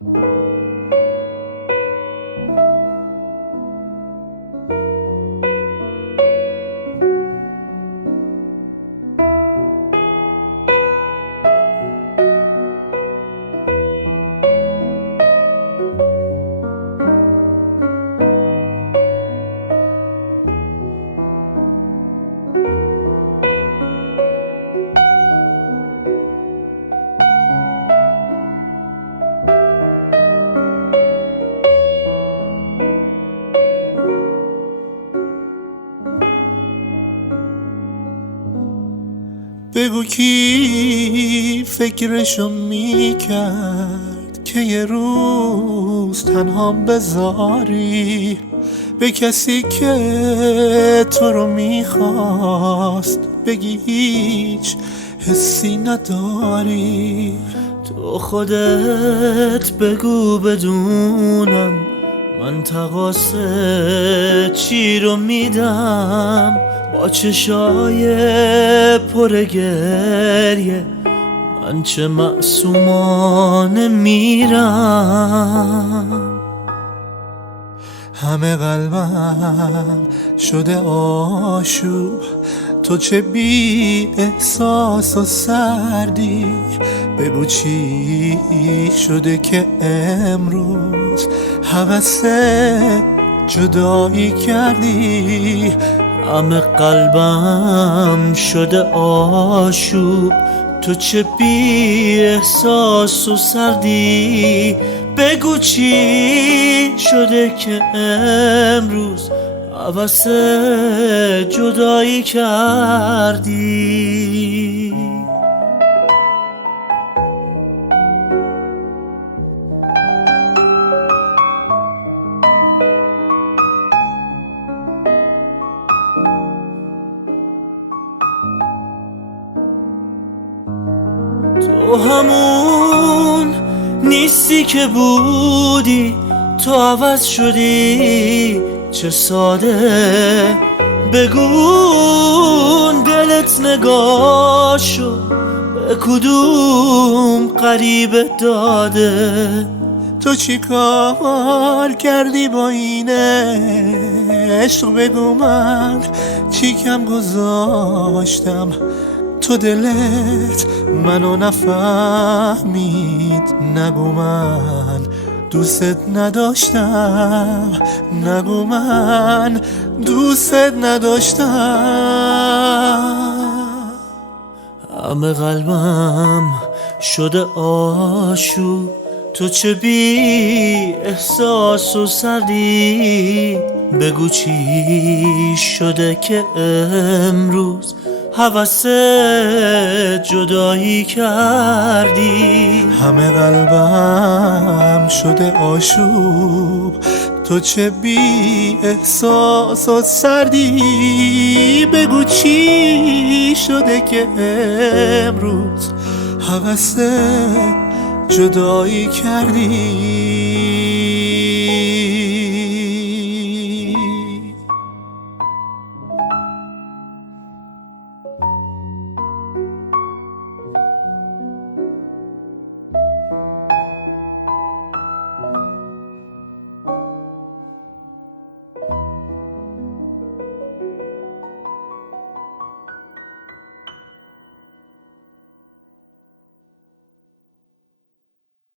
بگو کی فکرشو میکرد که یه روز تنهام بذاری به کسی که تو رو میخواست بگی هیچ حسی نداری. تو خودت بگو بدونم من تقاصه چی رو میدم، با چشای پر گریه من چه معصومانه میرم. همه قلبم شده آشوب، تو چه بی احساس و سردی. بگو چی شده که امروز هوس جدایی کردی. همه قلبم شده آشوب، تو چه بی احساس و سردی. بگو چی شده که امروز هوس جدایی کردی. تو همون نیستی که بودی، تو عوض شدی چه ساده. بگو دلت نگاشو به کدوم غریبه داده. تو چی کار کردی با این عشق؟ بگو من چی کم گذاشتم؟ تو دلت منو نفهمید. نگو من دوست نداشتم، نگو من دوست نداشتم. همه قلبم شده آشوب، تو چه بی احساس و سردی. بگو چی شده که امروز هوس جدایی کردی. همه قلبم شده آشوب، تو چه بی احساس و سردی. بگو چی شده که امروز هوس جدایی کردی.